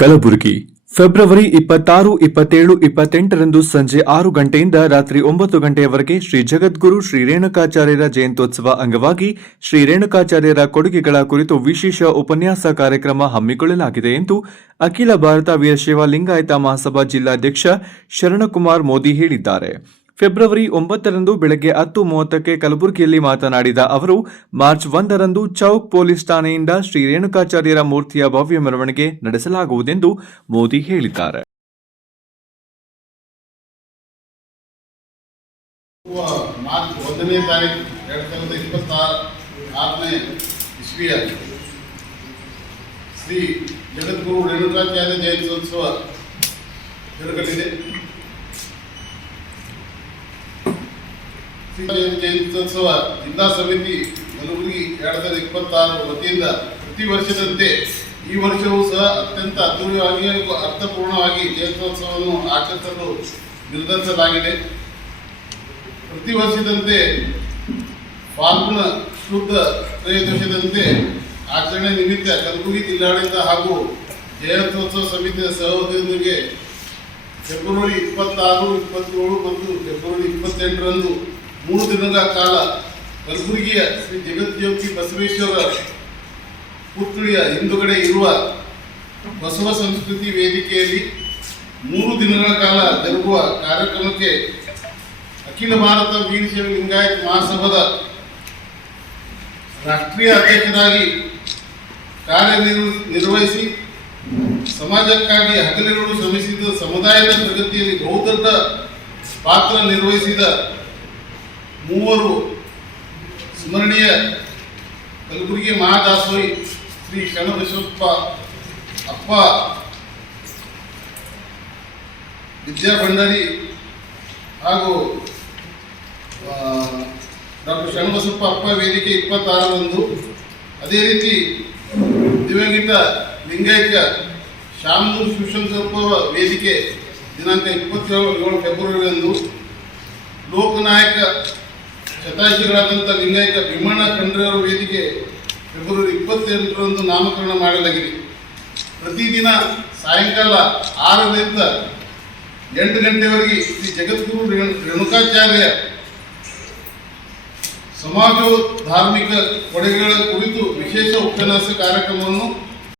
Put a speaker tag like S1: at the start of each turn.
S1: Kalaburagi, February ಇಪ್ಪತ್ತಾರು, ಇಪ್ಪತ್ತೇಳು, ಇಪ್ಪತ್ತೆಂಟರಂದು ಸಂಜೆ ಆರು ಗಂಟೆಯಿಂದ ರಾತ್ರಿ ಒಂಬತ್ತು ಗಂಟೆಯವರೆಗೆ ಶ್ರೀ ಜಗದ್ಗುರು ಶ್ರೀ ರೇಣುಕಾಚಾರ್ಯರ ಜಯಂತ್ಯೋತ್ಸವ ಅಂಗವಾಗಿ ಶ್ರೀ ರೇಣುಕಾಚಾರ್ಯರ ಕೊಡುಗೆಗಳ ಕುರಿತು ವಿಶೇಷ ಉಪನ್ಯಾಸ ಕಾರ್ಯಕ್ರಮ ಹಮ್ಮಿಕೊಳ್ಳಲಾಗಿದೆ ಎಂದು ಅಖಿಲ ಭಾರತ ವೀರಶೈವ ಲಿಂಗಾಯತ ಮಹಾಸಭಾ ಜಿಲ್ಲಾಧ್ಯಕ್ಷ ಶರಣಕುಮಾರ್ ಮೋದಿ ಹೇಳಿದ್ದಾರೆ. ಫೆಬ್ರವರಿ ಒಂಬತ್ತರಂದು ಬೆಳಗ್ಗೆ ಹತ್ತು ಮೂವತ್ತಕ್ಕೆ ಕಲಬುರಗಿಯಲ್ಲಿ ಮಾತನಾಡಿದ ಅವರು, ಮಾರ್ಚ್ ಒಂದರಂದು ಚೌಕ್ ಪೊಲೀಸ್ ಠಾಣೆಯಿಂದ ಶ್ರೀ ರೇಣುಕಾಚಾರ್ಯರ ಮೂರ್ತಿಯ ಭವ್ಯ ಮೆರವಣಿಗೆ ನಡೆಸಲಾಗುವುದೆಂದು ಮೋದಿ ಹೇಳಿದ್ದಾರೆ.
S2: ಜಗದ್ಗುರು ರೇಣುಕಾಚಾರ್ಯ ಜಯಂತ್ಯೋತ್ಸವ ಜರುಗಲಿದೆ. ಜಯಂತ್ಯೋತ್ಸವ ಜಿಲ್ಲಾ ಸಮಿತಿ ಕಲಬುರಗಿ ಎರಡ್ ಸಾವಿರದ ಇಪ್ಪತ್ತಾರು ವತಿಯಿಂದ ಪ್ರತಿ ವರ್ಷದಂತೆ ಈ ವರ್ಷವೂ ಸಹ ಅತ್ಯಂತ ಅದ್ದೂರಿಯಾಗಿ ಹಾಗೂ ಅರ್ಥಪೂರ್ಣವಾಗಿ ಜಯಂತ್ಯೋತ್ಸವವನ್ನು ಆಚರಿಸಲು ನಿರ್ಧರಿಸಲಾಗಿದೆ. ಪ್ರತಿ ವರ್ಷದಂತೆ ಫಾಲ್ಗುಣ ಶುದ್ಧ ತ್ರಯೋದಶದಂತೆ ಆಚರಣೆ ನಿಮಿತ್ತ ಕಲಬುರಗಿ ಜಿಲ್ಲಾಡಳಿತ ಹಾಗೂ ಜಯಂತ್ಯೋತ್ಸವ ಸಮಿತಿಯ ಸಹೋದಯದೊಂದಿಗೆ ಫೆಬ್ರವರಿ ಇಪ್ಪತ್ತಾರು, ಇಪ್ಪತ್ತೇಳು ಮತ್ತು ಫೆಬ್ರವರಿ ಇಪ್ಪತ್ತೆಂಟರಂದು ಮೂರು ದಿನಗಳ ಕಾಲ ಕಲಬುರಗಿಯ ಶ್ರೀ ಜಗಜ್ಯೋತಿ ಬಸವೇಶ್ವರ ಪುತ್ಳಿಯ ಹಿಂದುಗಡೆ ಇರುವ ಬಸವ ಸಂಸ್ಕೃತಿ ವೇದಿಕೆಯಲ್ಲಿ ಮೂರು ದಿನಗಳ ಕಾಲ ಜರುಗುವ ಕಾರ್ಯಕ್ರಮಕ್ಕೆ ಅಖಿಲ ಭಾರತ ವೀರಶೈವ ಲಿಂಗಾಯತ್ ಮಹಾಸಭಾದ ರಾಷ್ಟ್ರೀಯ ಅಧ್ಯಕ್ಷರಾಗಿ ಕಾರ್ಯನಿರ್ವ, ನಿರ್ವಹಿಸಿ ಸಮಾಜಕ್ಕಾಗಿ ಹಗಲಿರುಳು ಶ್ರಮಿಸಿದ ಸಮುದಾಯದ ಪ್ರಗತಿಯಲ್ಲಿ ಬಹುದೊಡ್ಡ ಪಾತ್ರ ನಿರ್ವಹಿಸಿದ ಮೂವರು ಸ್ಮರಣೀಯ ಕಲಬುರಗಿ ಮಹಾದಾಸೋಯಿ ಶ್ರೀ ಶರಣಬಸವಪ್ಪ ಅಪ್ಪ ವಿದ್ಯಾ ಭಂಡಾರಿ ಹಾಗೂ ಡಾಕ್ಟರ್ ಶರಣಬಸಪ್ಪ ಅಪ್ಪ ವೇದಿಕೆ ಇಪ್ಪತ್ತಾರರಂದು ಅದೇ ರೀತಿ ದಿವಂಗತ ಲಿಂಗೈಕ್ಯ ಶಾಮನೂರು ಶಿವಶಂಕರಪ್ಪ ವೇದಿಕೆ ದಿನಾಂಕ ಇಪ್ಪತ್ತೇಳು ಏಳು ಫೆಬ್ರವರಿಯಂದು ಲೋಕನಾಯಕ ಶತಾಯುಷಿಗಳಾದಂಥ ಲಿಂಗಾಯಕ ಭೀಮಣ್ಣ ಖಂಡ್ರೆಯವರ ವೇದಿಕೆ ಫೆಬ್ರವರಿ ಇಪ್ಪತ್ತೆಂಟರಂದು ನಾಮಕರಣ ಮಾಡಲಾಗಿದೆ. ಪ್ರತಿದಿನ ಸಾಯಂಕಾಲ ಆರರಿಂದ ಎಂಟು ಗಂಟೆವರೆಗೆ ಶ್ರೀ ಜಗದ್ಗುರು ರೇಣು- ರೇಣುಕಾಚಾರ್ಯ ಸಮಾಜ ಧಾರ್ಮಿಕ ಕೊಡುಗೆಗಳ ಕುರಿತು ವಿಶೇಷ ಉಪನ್ಯಾಸ ಕಾರ್ಯಕ್ರಮವನ್ನು